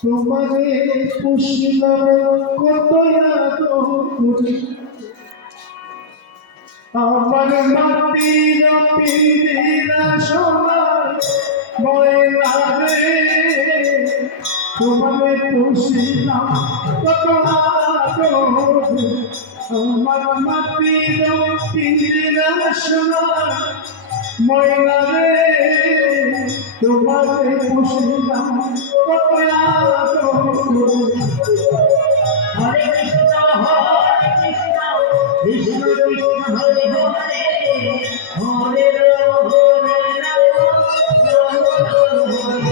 তোমারে পুষিলাম কত আদরে, আমার মাটির পিঞ্জিরা সোনার ময়না রে, তোমারে পুষিলাম কত আদরে, আমার মাটির পিঞ্জিরা সোনার ময়না রে, তোমারে পুষিলাম কত আদরে। হরে কৃষ্ণ কৃষ্ণ কৃষ্ণ হরে হরে, হরে রাম হরে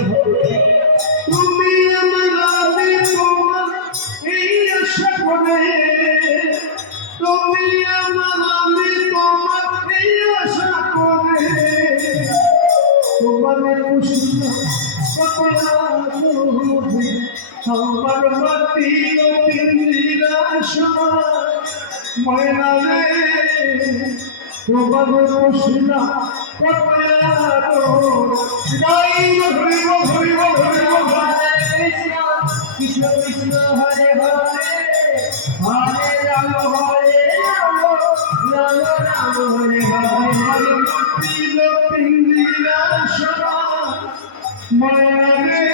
হরে। তুমি আমার আমি তোমার এই আশা করে, তুমি আমার আমি তোমার এই আশা করে, তোমার খুশি কত আদরে, আমার মাটি পিঞ্জিরা সোনার ময়না রে, তোমার খুশি কত আদরে। গাইব ধরিব ধরিব ধরিব হরে কৃষ্ণ কৃষ্ণ কৃষ্ণ হরে হরে, হরে রাম রাম রাম হরে হরে। পিঞ্জিরা সোনার ময়না রে,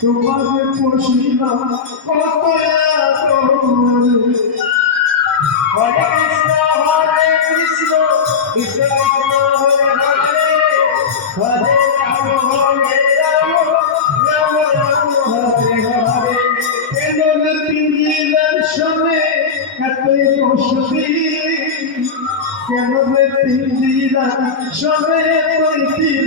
তোমার পুষিলাম কত আদরে। হরে কৃষ্ণ কৃষ্ণ কৃষ্ণ হরে হরে, হরে রাম রাম রাম হরে হরে। এমন পিঞ্জিরার সনে এতই বসতি, কেমন পিঞ্জিরার সনে এতই